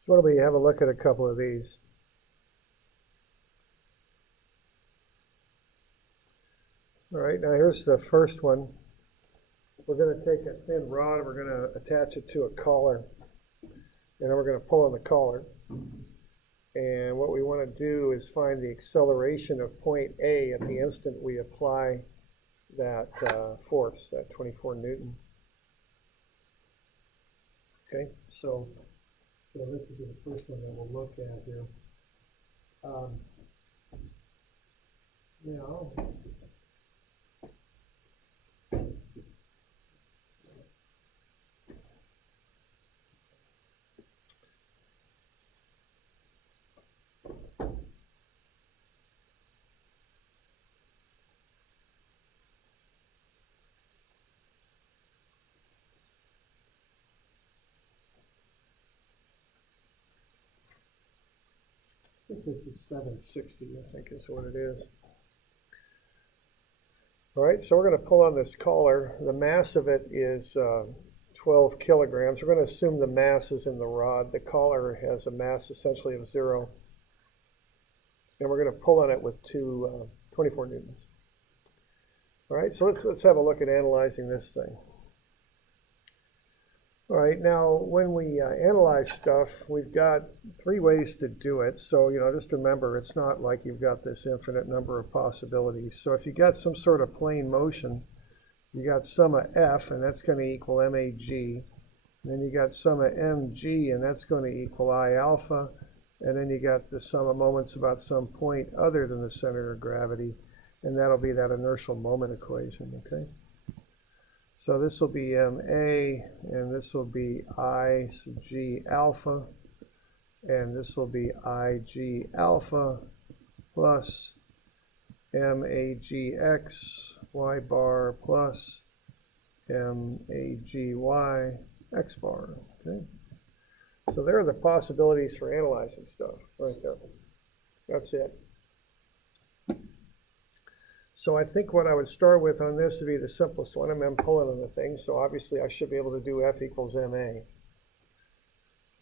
So why don't we have a look at a couple of these? All right, now here's the first one. We're going to take a thin rod and we're going to attach it to a collar. And then we're going to pull on the collar. And what we want to do is find the acceleration of point A at the instant we apply that force, that 24 Newton. Okay, so this will be the first one that we'll look at here. Now, I think this is 760, I think is what it is. All right, so we're going to pull on this collar. The mass of it is 12 kilograms. We're going to assume the mass is in the rod. The collar has a mass essentially of 0. And we're going to pull on it with 24 newtons. All right, so let's have a look at analyzing this thing. All right, now when we analyze stuff, we've got 3 ways to do it. So, just remember, it's not like you've got this infinite number of possibilities. So if you got some sort of plane motion, you got sum of F, and that's going to equal MAG. And then you got sum of MG, and that's going to equal I alpha. And then you got the sum of moments about some point other than the center of gravity, and that'll be that inertial moment equation, okay? So this will be MA, and this will be I sub G alpha, and this will be IG alpha plus MAGX y bar plus MAGY x bar, okay? So there are the possibilities for analyzing stuff right there. That's it. So I think what I would start with on this would be the simplest one. I'm pulling on the thing, so obviously I should be able to do F equals MA.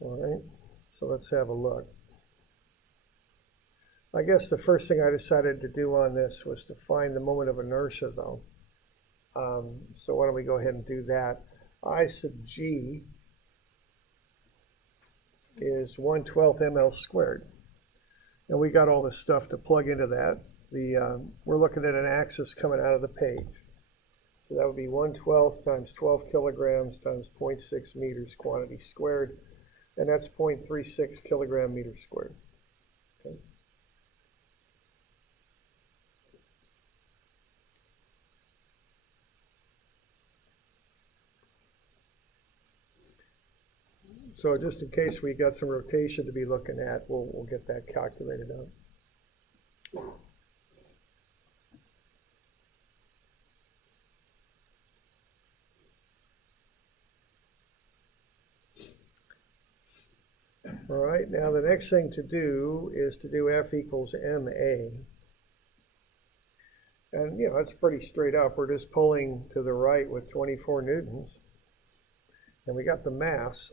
All right, so let's have a look. I guess the first thing I decided to do on this was to find the moment of inertia, though. So why don't we go ahead and do that. I sub G is 1/12 ml squared. And we got all this stuff to plug into that. We're looking at an axis coming out of the page. So that would be 1/12 times 12 kilograms times 0.6 meters quantity squared. And that's 0.36 kilogram meters squared. Okay. So just in case we got some rotation to be looking at, we'll get that calculated out. All right, now the next thing to do is to do F equals MA. And, that's pretty straight up. We're just pulling to the right with 24 newtons. And we got the mass.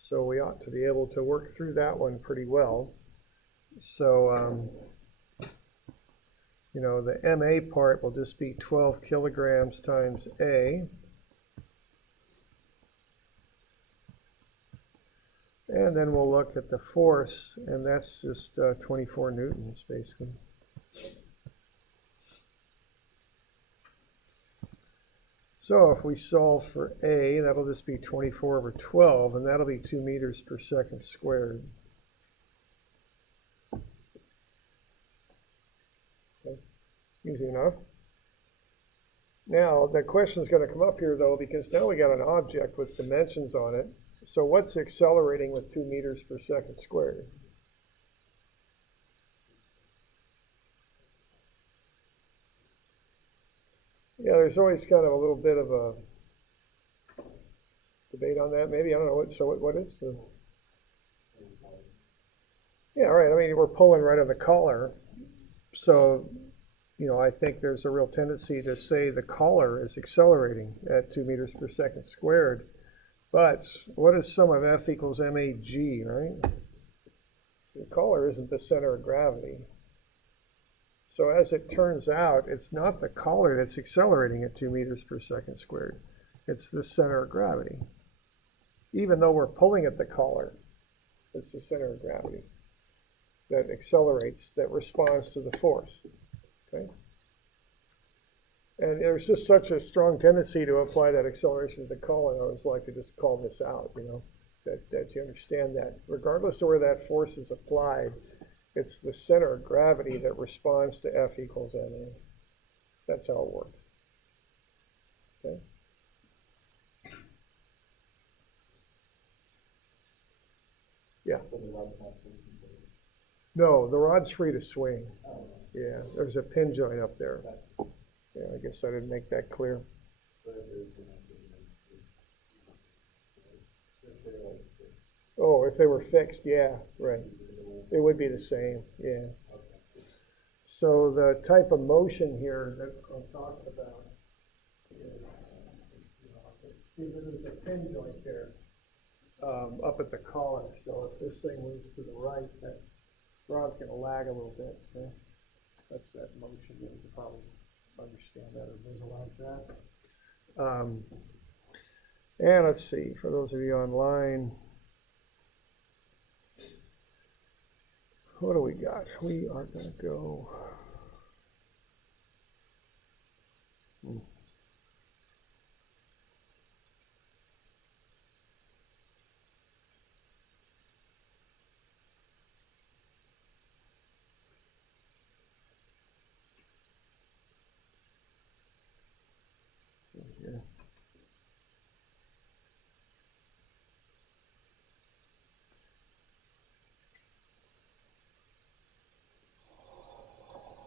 So we ought to be able to work through that one pretty well. So, the MA part will just be 12 kilograms times A. And then we'll look at the force, and that's just 24 newtons, basically. So if we solve for A, that'll just be 24 over 12, and that'll be 2 meters per second squared. Okay. Easy enough. Now, the question's going to come up here, though, because now we got an object with dimensions on it. So what's accelerating with 2 meters per second squared? Yeah, there's always kind of a little bit of a debate on that. Maybe, I don't know. What is the... Yeah, right. I mean, we're pulling right on the collar. So, I think there's a real tendency to say the collar is accelerating at 2 meters per second squared. But what is sum of F equals MAG, right? The collar isn't the center of gravity. So as it turns out, it's not the collar that's accelerating at 2 meters per second squared. It's the center of gravity. Even though we're pulling at the collar, it's the center of gravity that accelerates, that responds to the force. Okay? And there's just such a strong tendency to apply that acceleration to the collar. I always like to just call this out, that you understand that regardless of where that force is applied, it's the center of gravity that responds to F equals ma. That's how it works. Okay? Yeah. No, the rod's free to swing. Yeah, there's a pin joint up there. Yeah, I guess I didn't make that clear. Oh, if they were fixed, yeah, right. It would be the same, yeah. So the type of motion here that I'm talking about is, see, there's a pin joint there up at the collar. So if this thing moves to the right, that rod's going to lag a little bit. Okay? That's that motion. You can probably understand that or visualize that. And let's see, for those of you online, what do we got? We are going to go. Here.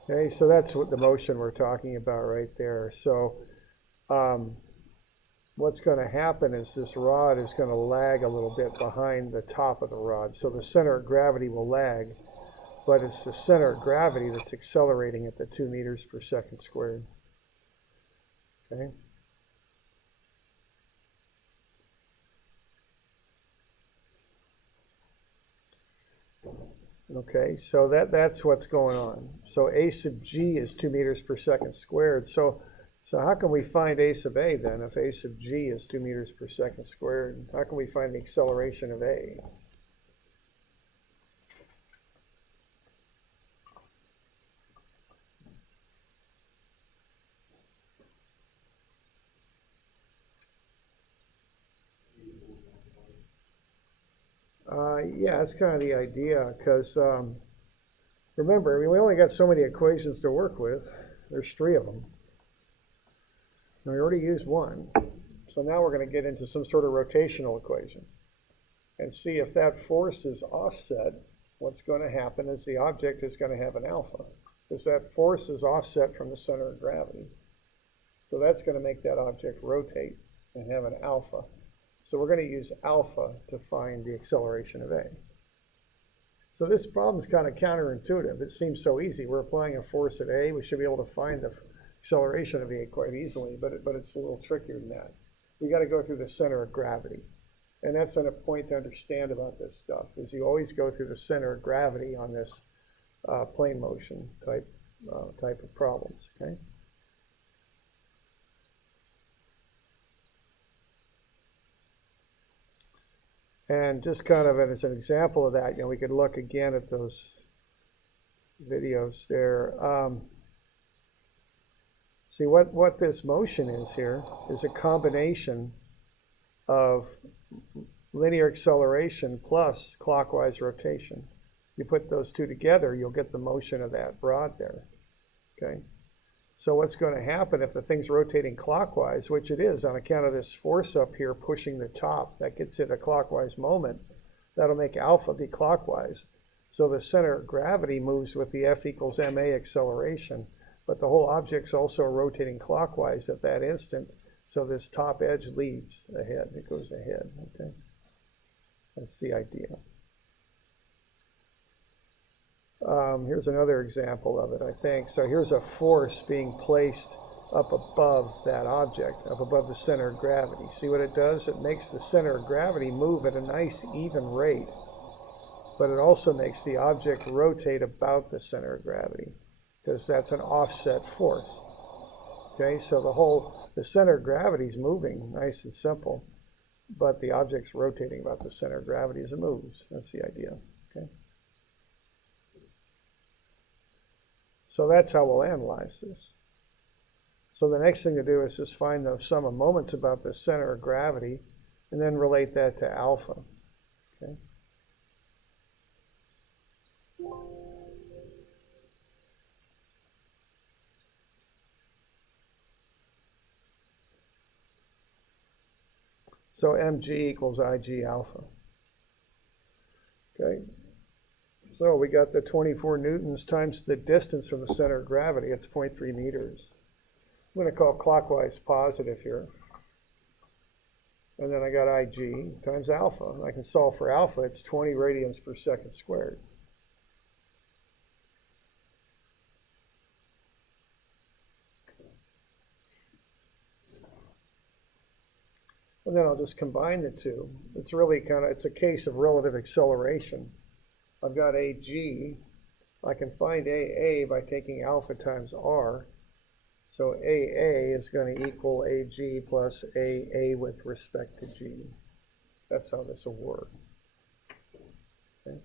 Okay, so that's what the motion we're talking about right there. So what's going to happen is this rod is going to lag a little bit behind the top of the rod. So the center of gravity will lag, but it's the center of gravity that's accelerating at the 2 meters per second squared. Okay. Okay, so that's what's going on. So A sub G is 2 meters per second squared. So how can we find A sub A then if A sub G is 2 meters per second squared? How can we find the acceleration of A? Yeah, that's kind of the idea, because remember, we only got so many equations to work with. There's 3 of them. And we already used one. So now we're going to get into some sort of rotational equation and see if that force is offset. What's going to happen is the object is going to have an alpha, because that force is offset from the center of gravity. So that's going to make that object rotate and have an alpha. So we're going to use alpha to find the acceleration of A. So this problem is kind of counterintuitive. It seems so easy. We're applying a force at A. We should be able to find the acceleration of A quite easily, but it's a little trickier than that. We got to go through the center of gravity. And that's a point to understand about this stuff, is you always go through the center of gravity on this plane motion type of problems, okay? And just kind of as an example of that, we could look again at those videos there. See, what this motion is here is a combination of linear acceleration plus clockwise rotation. You put those two together, you'll get the motion of that rod there, okay? So what's going to happen if the thing's rotating clockwise, which it is on account of this force up here pushing the top, that gets it a clockwise moment, that'll make alpha be clockwise. So the center of gravity moves with the F equals ma acceleration, but the whole object's also rotating clockwise at that instant, so this top edge leads ahead, it goes ahead, okay? That's the idea. Here's another example of it, I think. So here's a force being placed up above that object, up above the center of gravity. See what it does? It makes the center of gravity move at a nice even rate, but it also makes the object rotate about the center of gravity, because that's an offset force. Okay, so the center of gravity is moving, nice and simple, but the object's rotating about the center of gravity as it moves. That's the idea. Okay. So that's how we'll analyze this. So the next thing to do is just find the sum of moments about the center of gravity and then relate that to alpha. Okay. So mg equals ig alpha. Okay. So we got the 24 newtons times the distance from the center of gravity. It's 0.3 meters. I'm going to call clockwise positive here. And then I got ig times alpha. I can solve for alpha. It's 20 radians per second squared. And then I'll just combine the two. It's really it's a case of relative acceleration. I've got ag. I can find aa by taking alpha times r. So aa is going to equal ag plus aa with respect to g. That's how this will work. Okay.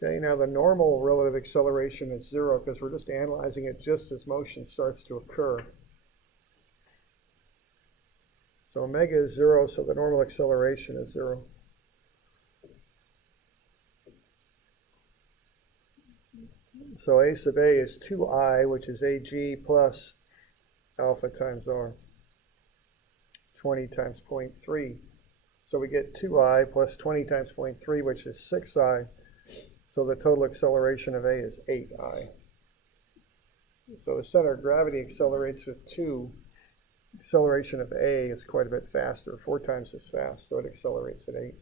Okay, now the normal relative acceleration is 0 because we're just analyzing it just as motion starts to occur. So omega is 0, so the normal acceleration is 0. So a sub a is 2I, which is ag plus alpha times r, 20 times 0.3. So we get 2I plus 20 times 0.3, which is 6I. So the total acceleration of a is 8I. So the center of gravity accelerates with 2. Acceleration of a is quite a bit faster, 4 times as fast, so it accelerates at 8.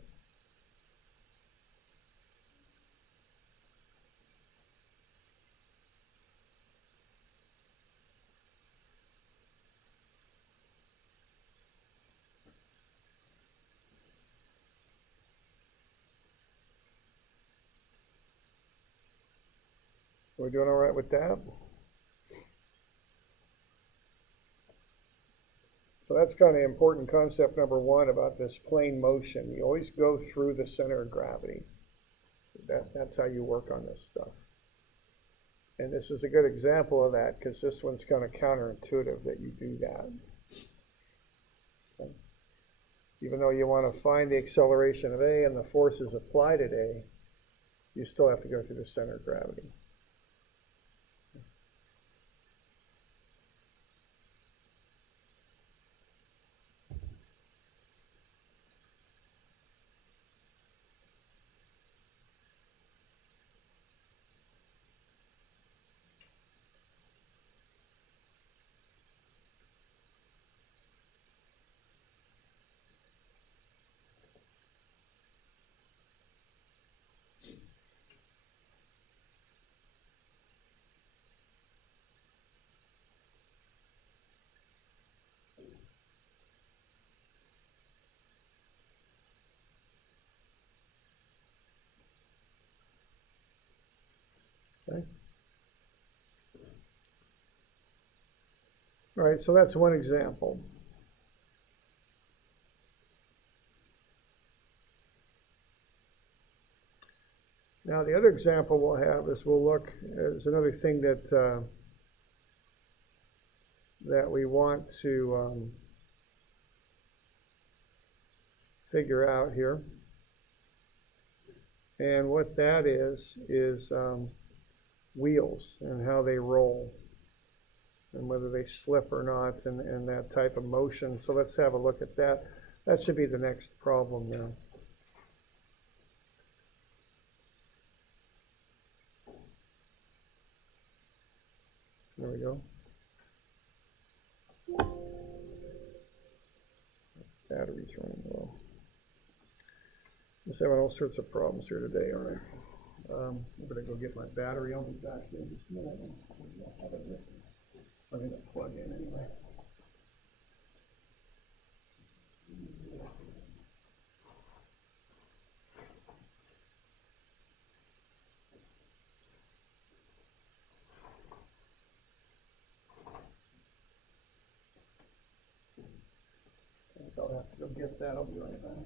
We're doing all right with that? So that's kind of important concept number 1 about this plane motion. You always go through the center of gravity. That's how you work on this stuff. And this is a good example of that because this one's kind of counterintuitive that you do that. Okay. Even though you want to find the acceleration of a and the forces applied at a, you still have to go through the center of gravity. Okay. All right, so that's one example. Now the other example we'll have is we'll look as another thing that that we want to figure out here. And what that is wheels and how they roll and whether they slip or not and that type of motion. So let's have a look at that. That should be the next problem now. There we go. Battery's running low. Just having all sorts of problems here today, aren't I? I'm gonna go get my battery. I'll be back here in just a minute. I'll have it with me. I'm gonna plug in anyway. I'll have to go get that. I'll be right back.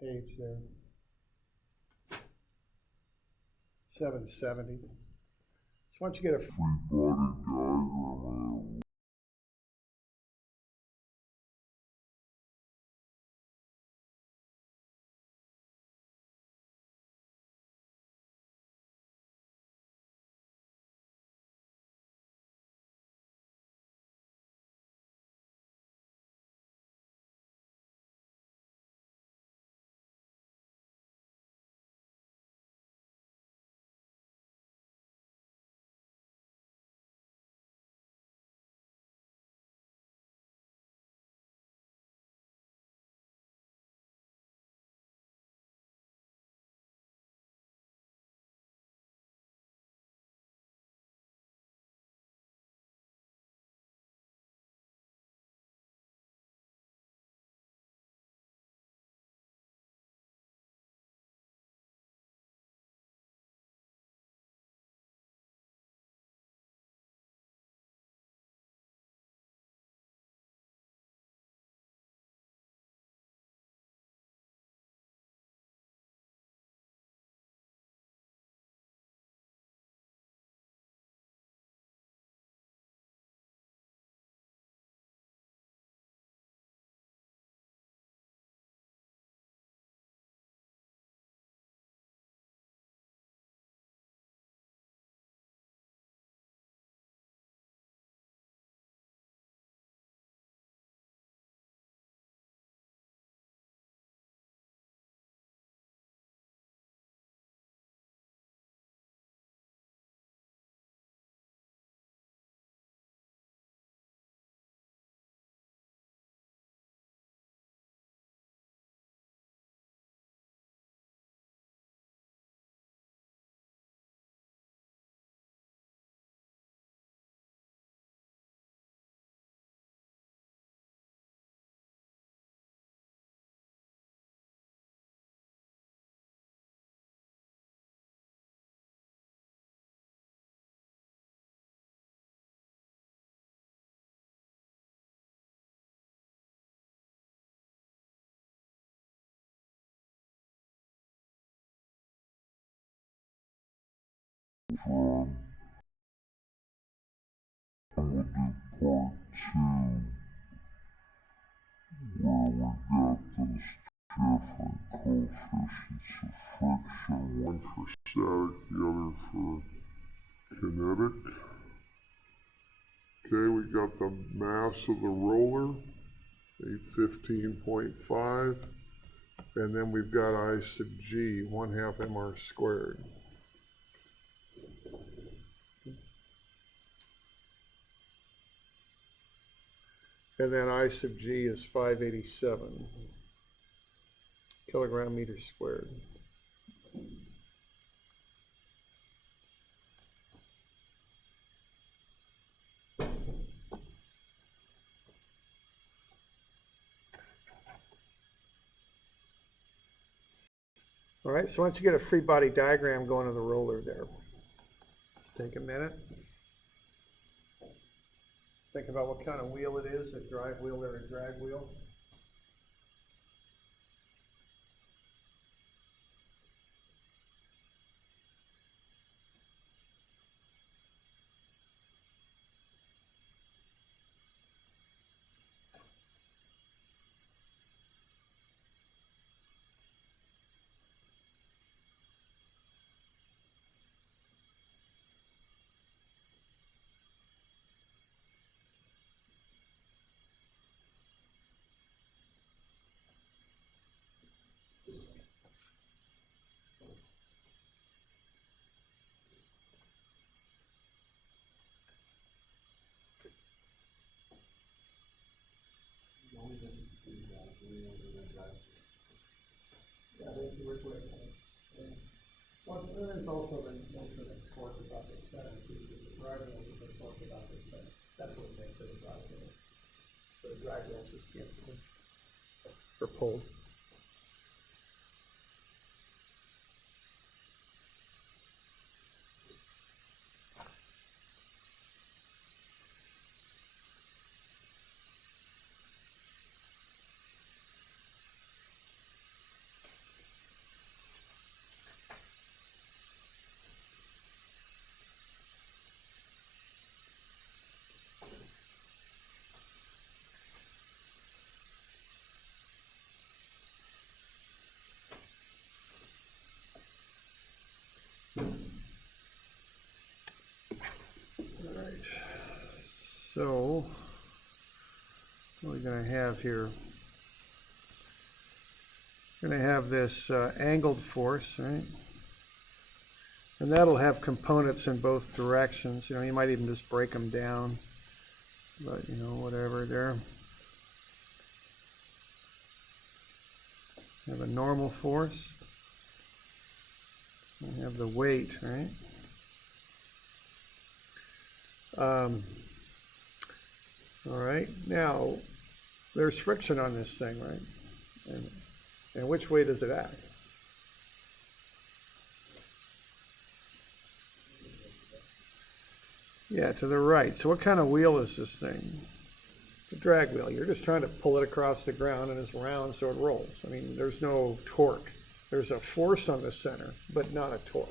Page there. 770. So once you get a free body diagram, run. And we'll do part 2, where we got those different coefficients of friction, one for static, the other for kinetic. Okay, we got the mass of the roller, 815.5, and then we've got I sub g, 1/2 mr squared. And then I sub g is 587 kilogram meters squared. All right, so once you get a free body diagram going to the roller there, let's take a minute. Think about what kind of wheel it is, a drive wheel or a drag wheel. Yeah, that's the which way. Well, there's also the notion of torque about the center, too, because the drag wheel is a torque about the center. That's what makes it a drag wheel. The drag wheel is just being pushed or pulled. Alright, so what are we going to have here? We're going to have this angled force, right? And that'll have components in both directions. You know, you might even just break them down, but you know, whatever there. You have a normal force. You have the weight, right? All right, now there's friction on this thing, right? And which way does it act? Yeah, to the right. So what kind of wheel is this thing? The drag wheel. You're just trying to pull it across the ground and it's round so it rolls. I mean, there's no torque. There's a force on the center, but not a torque.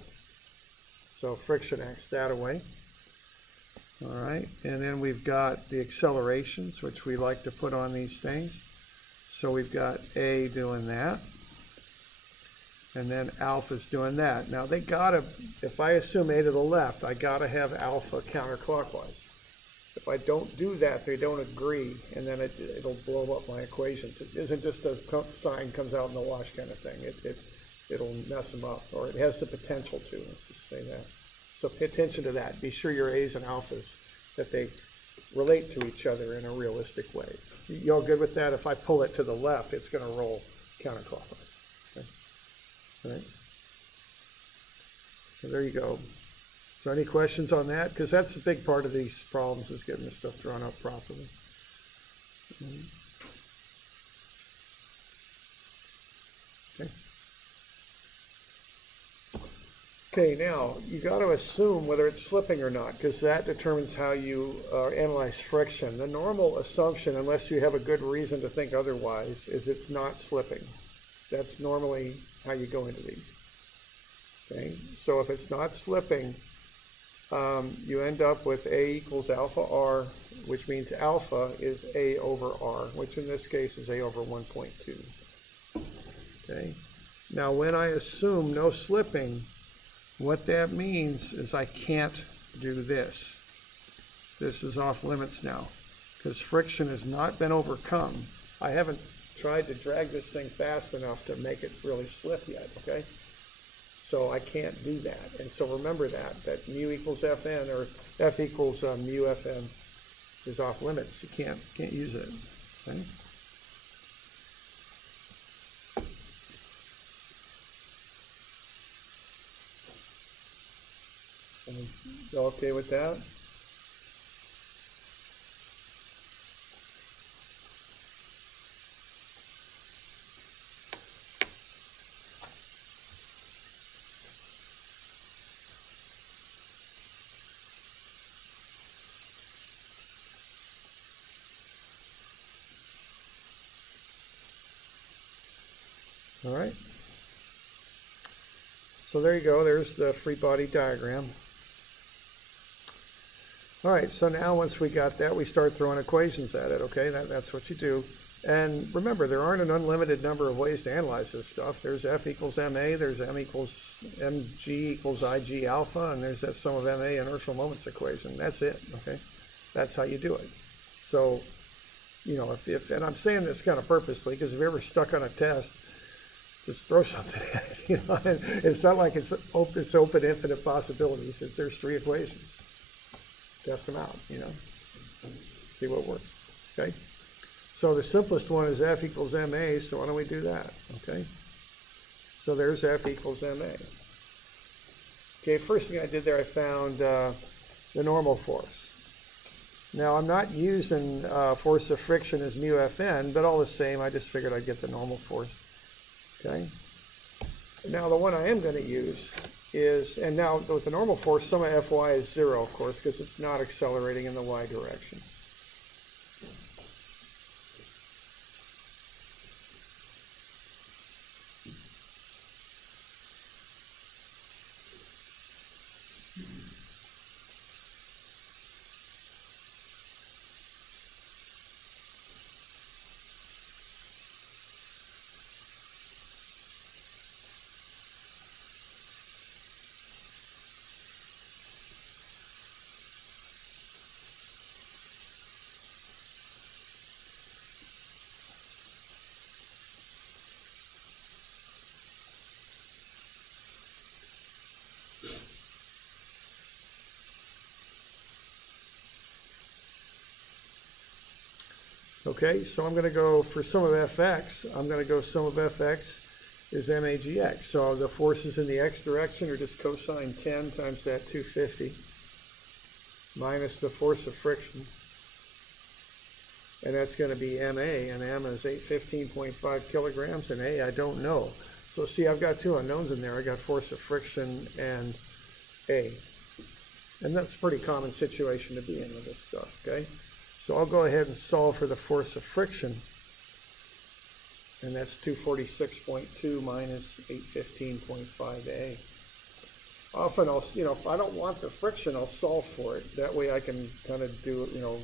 So friction acts that way. All right, and then we've got the accelerations, which we like to put on these things. So we've got A doing that, and then alpha's doing that. Now they gotta, if I assume A to the left, I gotta have alpha counterclockwise. If I don't do that, they don't agree, and then it'll blow up my equations. It isn't just a sign comes out in the wash kind of thing. It'll mess them up, or it has the potential to, let's just say that. So pay attention to that. Be sure your A's and alphas, that they relate to each other in a realistic way. You all good with that? If I pull it to the left, it's going to roll counterclockwise. Okay. All right. So there you go. So any questions on that? Because that's a big part of these problems, is getting this stuff drawn up properly. Okay. Okay, now you got to assume whether it's slipping or not, because that determines how you analyze friction. The normal assumption, unless you have a good reason to think otherwise, is it's not slipping. That's normally how you go into these. Okay, so if it's not slipping, you end up with A equals alpha R, which means alpha is A over R, which in this case is A over 1.2. Okay. Now, when I assume no slipping, what that means is I can't do this. This is off limits now, because friction has not been overcome. I haven't tried to drag this thing fast enough to make it really slip yet, okay? So I can't do that. And so remember that mu equals Fn, or F equals mu Fn is off limits. You can't use it, okay? You okay with that? All right. So there you go. There's the free body diagram. All right, so now once we got that, we start throwing equations at it, okay? That's what you do. And remember, there aren't an unlimited number of ways to analyze this stuff. There's F equals ma, there's m equals mg equals ig alpha, and there's that sum of ma inertial moments equation. That's it, okay? That's how you do it. So, you know, and I'm saying this kind of purposely, because if you're ever stuck on a test, just throw something at it, you know? It's not like it's open infinite possibilities. There's three equations. Test them out, you know, see what works, okay? So the simplest one is F equals ma, so why don't we do that, okay? So there's F equals ma. Okay, first thing I did there, I found the normal force. Now I'm not using force of friction as mu Fn, but all the same, I just figured I'd get the normal force, okay? Now the one I am going to use is, and now with the normal force, sum of Fy is 0, of course, because it's not accelerating in the y direction. Okay, so I'm going to go for sum of fx, I'm going to go sum of fx is magx. So the forces in the x direction are just cosine 10 times that 250 minus the force of friction. And that's going to be ma, and m is 815.5 kilograms, and a I don't know. So see, I've got two unknowns in there. I got force of friction and a. And that's a pretty common situation to be in with this stuff, okay? So I'll go ahead and solve for the force of friction. And that's 246.2 minus 815.5a. Often I'll, you know, if I don't want the friction, I'll solve for it. That way I can kind of do, you know,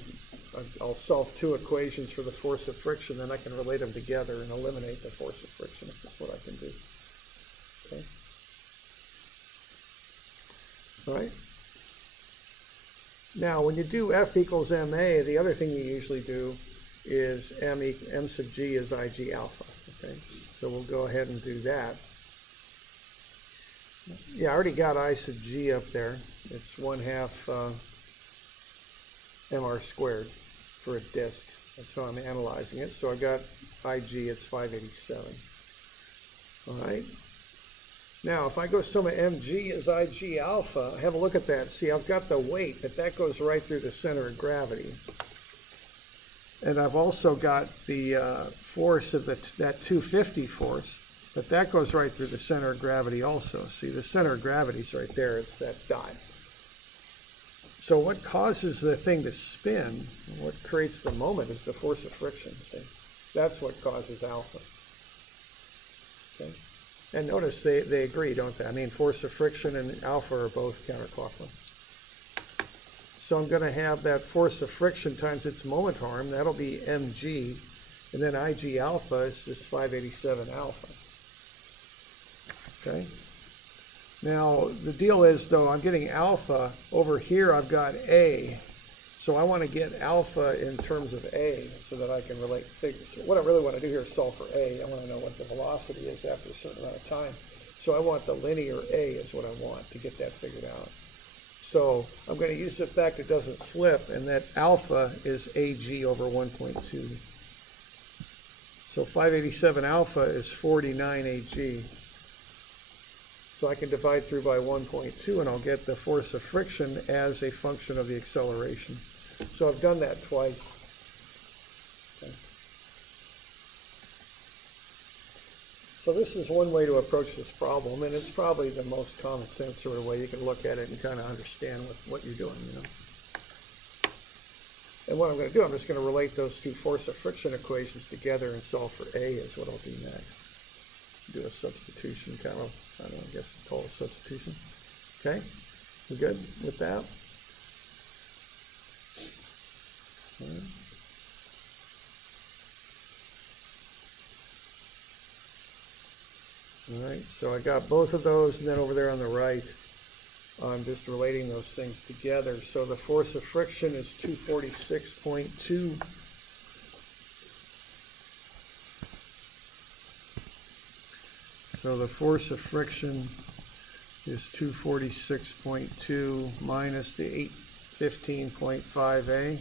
I'll solve two equations for the force of friction, then I can relate them together and eliminate the force of friction. That's what I can do. Okay. All right. Now, when you do F equals ma, the other thing you usually do is m sub g is ig alpha. Okay, so we'll go ahead and do that. Yeah, I already got I sub g up there. It's 1/2 mr squared for a disk. That's how I'm analyzing it. So I got ig, it's 587. All right. Now, if I go sum of mg is ig alpha, have a look at that. See, I've got the weight, but that goes right through the center of gravity. And I've also got the force of that 250 force, but that goes right through the center of gravity also. See, the center of gravity is right there. It's that dot. So what causes the thing to spin, what creates the moment, is the force of friction. See, that's what causes alpha. Okay. And notice they agree, don't they? I mean, force of friction and alpha are both counterclockwise. So I'm going to have that force of friction times its moment arm. That'll be mg. And then Ig alpha is just 587 alpha. Okay? Now, the deal is, though, I'm getting alpha. Over here, I've got A. So I want to get alpha in terms of A so that I can relate figures. So what I really want to do here is solve for A. I want to know what the velocity is after a certain amount of time. So I want the linear A is what I want to get that figured out. So I'm going to use the fact it doesn't slip, and that alpha is Ag over 1.2. So 587 alpha is 49 Ag. So I can divide through by 1.2, and I'll get the force of friction as a function of the acceleration. So I've done that twice. Okay. So this is one way to approach this problem, and it's probably the most common sense sort of way you can look at it and kind of understand what you're doing, you know. And what I'm going to do, I'm just going to relate those two force of friction equations together and solve for A is what I'll do next. Do a substitution, kind of, I don't know, I guess I'll call it a substitution. Okay, we good with that? All right. All right, so I got both of those, and then over there on the right, I'm just relating those things together. So the force of friction is 246.2. So the force of friction is 246.2 minus the 815.5A.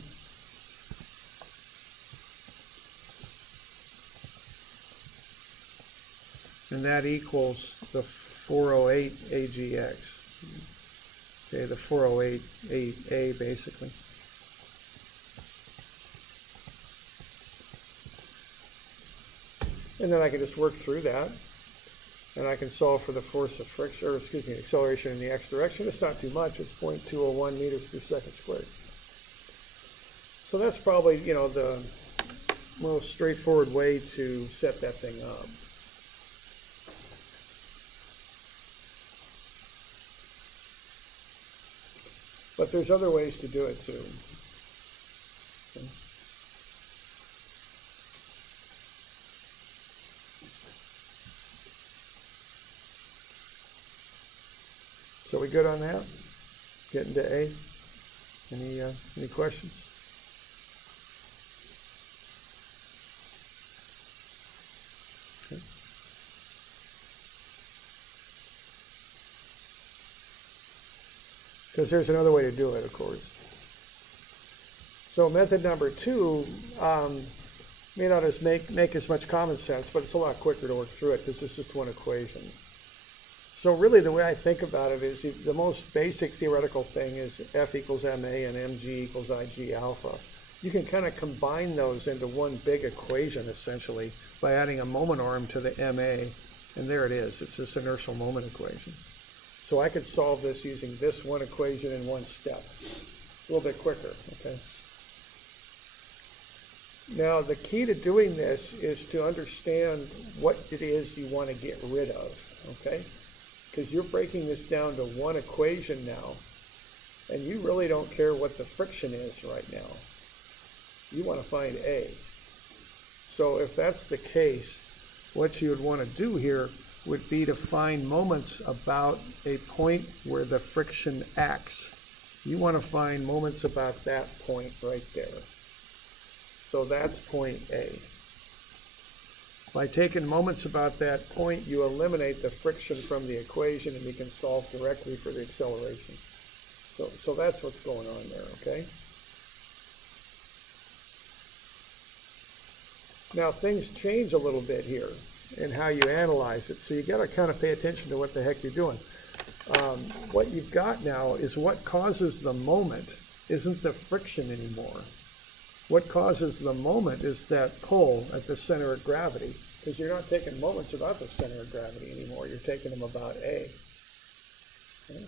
And that equals the 408 AGX. Okay, the 408.8A basically. And then I can just work through that. And I can solve for the force of friction, or excuse me, acceleration in the x direction. It's not too much. It's 0.201 meters per second squared. So that's probably, you know, the most straightforward way to set that thing up. But there's other ways to do it too. Okay. So we good on that? Getting to A? Any questions? Okay. Because there's another way to do it, of course. So method number 2 may not make as much common sense, but it's a lot quicker to work through it because it's just one equation. So really the way I think about it is the most basic theoretical thing is F equals ma and mg equals Ig alpha. You can kind of combine those into one big equation essentially by adding a moment arm to the ma, and there it is. It's this inertial moment equation. So I could solve this using this one equation in one step. It's a little bit quicker, okay? Now the key to doing this is to understand what it is you want to get rid of, okay? Because you're breaking this down to one equation now, and you really don't care what the friction is right now. You want to find A. So if that's the case, what you would want to do here would be to find moments about a point where the friction acts. You want to find moments about that point right there. So that's point A. By taking moments about that point, you eliminate the friction from the equation and you can solve directly for the acceleration. So that's what's going on there, okay? Now things change a little bit here in how you analyze it, so you got to kind of pay attention to what the heck you're doing. What you've got now is what causes the moment isn't the friction anymore. What causes the moment is that pull at the center of gravity, because you're not taking moments about the center of gravity anymore. You're taking them about A. Okay.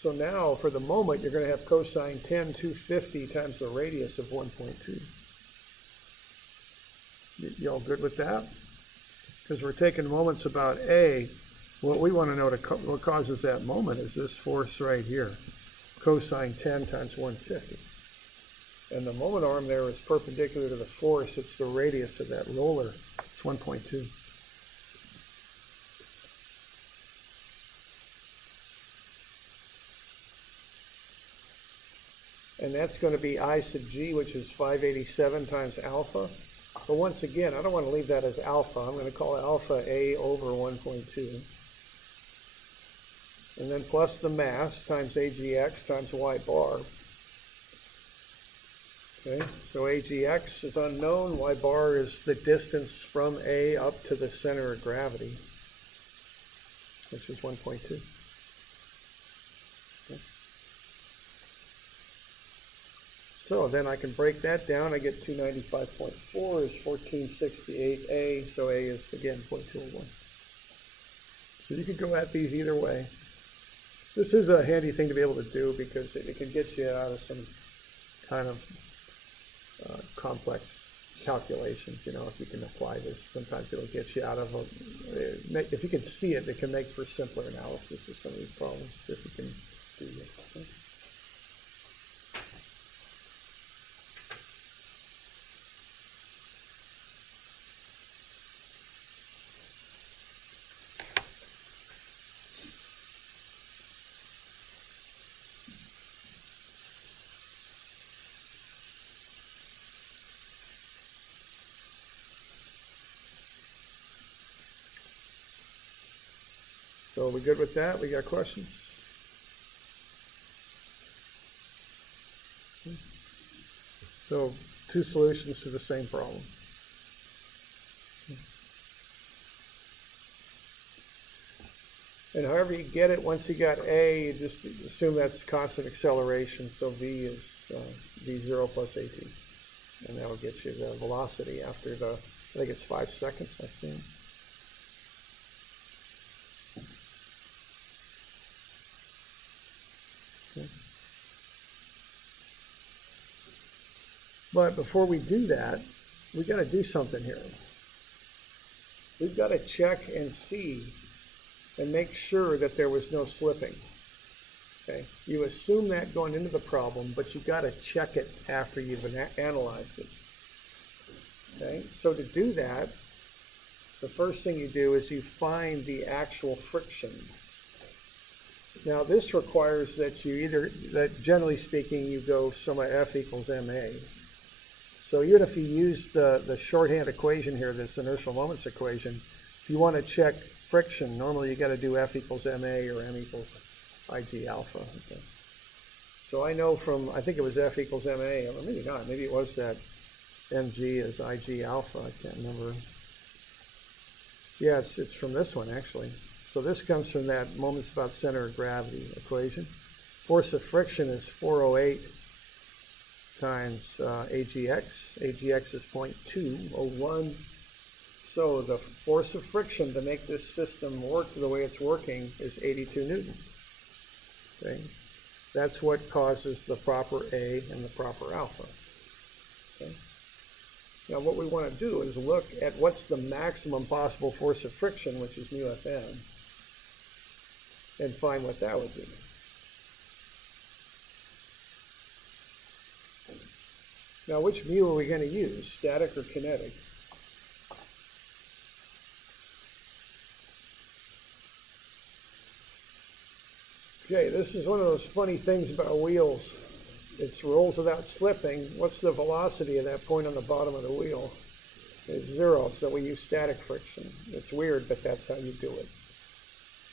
So now, for the moment, you're going to have cosine 10 250 times the radius of 1.2. You all good with that? Because we're taking moments about A. What we want to know what causes that moment is this force right here. cosine 10 times 150. And the moment arm there is perpendicular to the force. It's the radius of that roller. It's 1.2. And that's going to be I sub g, which is 587 times alpha. But once again, I don't want to leave that as alpha. I'm going to call alpha A over 1.2. And then plus the mass times AGX times Y bar. Okay, so AGX is unknown. Y bar is the distance from A up to the center of gravity, which is 1.2. Okay. So then I can break that down. I get 295.4 is 1468A, so A is, again, 0.201. So you could go at these either way. This is a handy thing to be able to do because it can get you out of some kind of complex calculations. You know, if you can apply this, sometimes it'll get you out of if you can see it, it can make for simpler analysis of some of these problems if you can do this. Okay? So are we good with that? We got questions? So two solutions to the same problem. And however you get it, once you got A, you just assume that's constant acceleration. So V is V0 plus AT. And that will get you the velocity after I think it's 5 seconds, I think. But before we do that, we've got to do something here. We've got to check and see and make sure that there was no slipping. Okay? You assume that going into the problem, but you've got to check it after you've analyzed it. Okay? So to do that, the first thing you do is you find the actual friction. Now this requires that that generally speaking, you go summa F equals ma. So even if you use the shorthand equation here, this inertial moments equation, if you want to check friction, normally you got to do F equals ma or m equals ig alpha. Okay. So I know from, I think it was F equals ma, or maybe not, maybe it was that mg is ig alpha, I can't remember. Yeah, it's from this one actually. So this comes from that moments about center of gravity equation. Force of friction is 408 times AGX. AGX is 0.201. So the force of friction to make this system work the way it's working is 82 newtons. Okay? That's what causes the proper A and the proper alpha. Okay? Now what we want to do is look at what's the maximum possible force of friction, which is mu Fm, and find what that would be. Now, which mu are we going to use, static or kinetic? Okay, this is one of those funny things about wheels. It rolls without slipping. What's the velocity of that point on the bottom of the wheel? It's 0, so we use static friction. It's weird, but that's how you do it.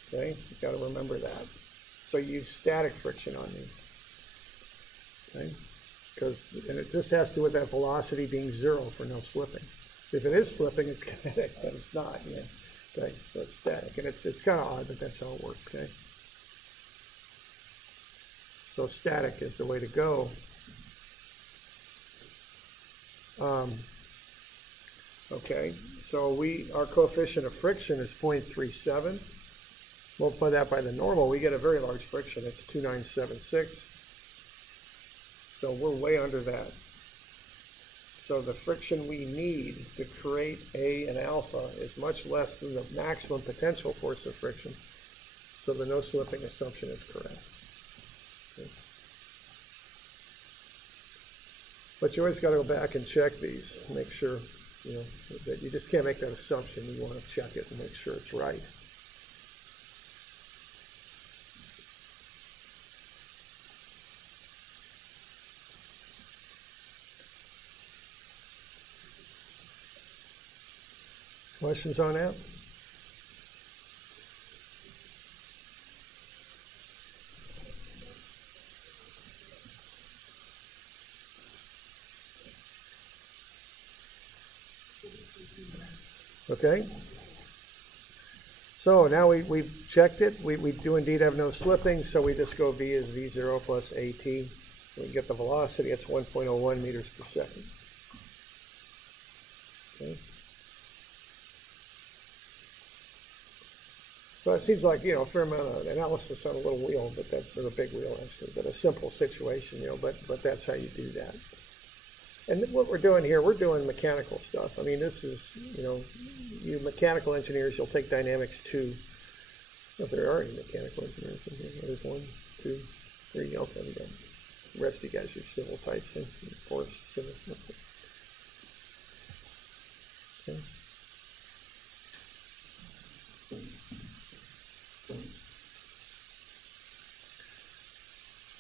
Okay, you've got to remember that. So you use static friction on these. Okay? And it just has to do with that velocity being 0 for no slipping. If it is slipping, it's kinetic, but it's not. Yeah. Okay, so it's static, and it's kind of odd, but that's how it works. Okay. So static is the way to go. Okay, so our coefficient of friction is 0.37. Multiply that by the normal, we get a very large friction. It's 2976. So we're way under that. So the friction we need to create A and alpha is much less than the maximum potential force of friction. So the no slipping assumption is correct. Okay. But you always got to go back and check these, make sure, you know, that you just can't make that assumption. You want to check it and make sure it's right. Questions on that? Okay. So now we've checked it. We do indeed have no slipping, so we just go V is V0 plus AT. We get the velocity, it's 1.01 meters per second. Okay. So it seems like, you know, a fair amount of analysis on a little wheel, but that's a big wheel actually, but a simple situation, you know, but that's how you do that. And what we're doing here, we're doing mechanical stuff. I mean, this is, you know, you mechanical engineers, you'll take dynamics too. If there are any mechanical engineers in here, there's 1, 2, 3, okay, we got the rest of you guys are civil types, and forest, civil. Okay.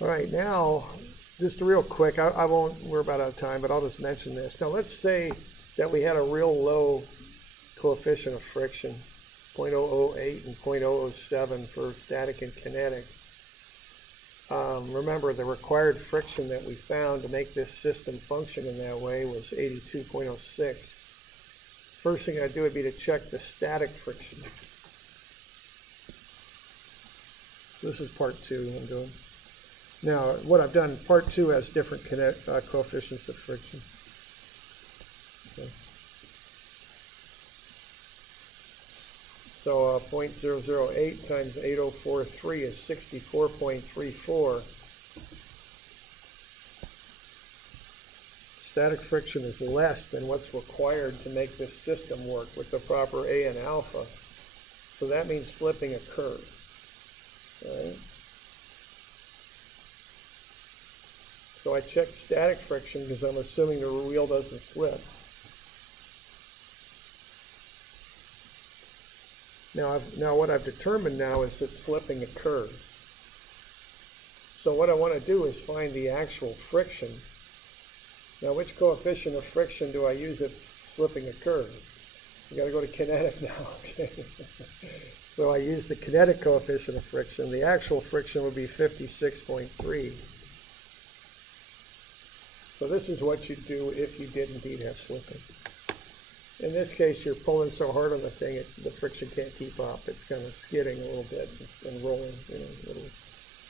All right, now, just real quick, I won't, we're about out of time, but I'll just mention this. Now, let's say that we had a real low coefficient of friction, 0.008 and 0.007 for static and kinetic. Remember, the required friction that we found to make this system function in that way was 82.06. First thing I'd do would be to check the static friction. This is part 2 I'm doing. Now, what I've done, part 2 has different coefficients of friction. Okay. So 0.008 times 8043 is 64.34. Static friction is less than what's required to make this system work with the proper A and alpha. So that means slipping occurred. All right. So I check static friction because I'm assuming the wheel doesn't slip. Now what I've determined now is that slipping occurs. So what I want to do is find the actual friction. Now which coefficient of friction do I use if slipping occurs? You got to go to kinetic now. Okay. So I use the kinetic coefficient of friction. The actual friction would be 56.3. So this is what you'd do if you did indeed have slipping. In this case, you're pulling so hard on the thing, the friction can't keep up. It's kind of skidding a little bit and rolling, you know, little,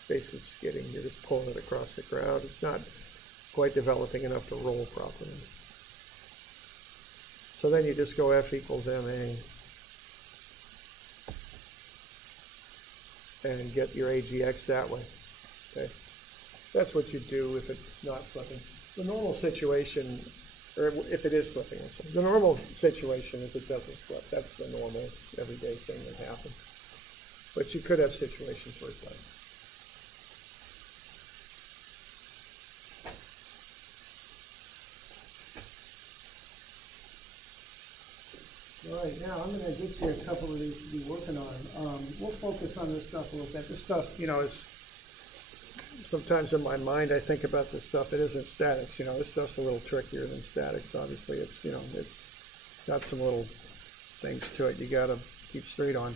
basically skidding. You're just pulling it across the ground. It's not quite developing enough to roll properly. So then you just go F equals MA and get your AGX that way. Okay, that's what you do if it's not slipping. The normal situation, or if it is slipping, the normal situation is it doesn't slip. That's the normal everyday thing that happens. But you could have situations where it does. All right, now I'm going to get you a couple of these to be working on. We'll focus on this stuff a little bit. This stuff, you know, is sometimes in my mind I think about this stuff. It isn't statics, you know. This stuff's a little trickier than statics. Obviously, it's, you know, it's got some little things to it you got to keep straight on.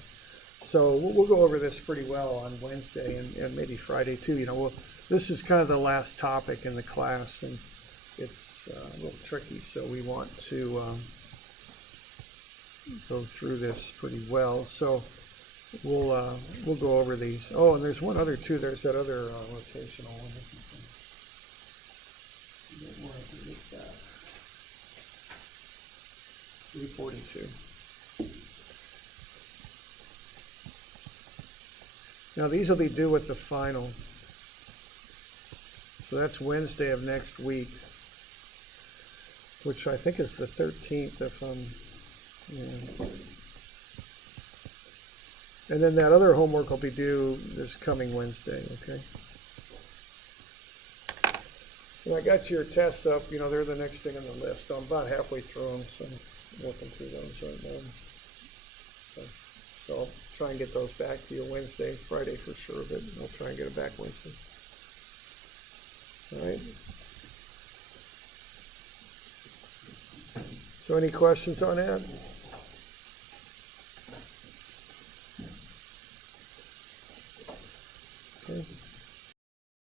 So we'll go over this pretty well on Wednesday and maybe Friday too. You know, this is kind of the last topic in the class, and it's a little tricky. So we want to go through this pretty well. So we'll go over these. Oh, and there's one other too. There's that other rotational one. 342. Now these will be due with the final. So that's Wednesday of next week, which I think is the 13th if I'm, yeah. And then that other homework will be due this coming Wednesday, okay? And I got your tests up, they're the next thing on the list, so I'm about halfway through them, so I'm working through those right now. So I'll try and get those back to you Wednesday, Friday for sure, but I'll try and get it back Wednesday. All right. So any questions on that?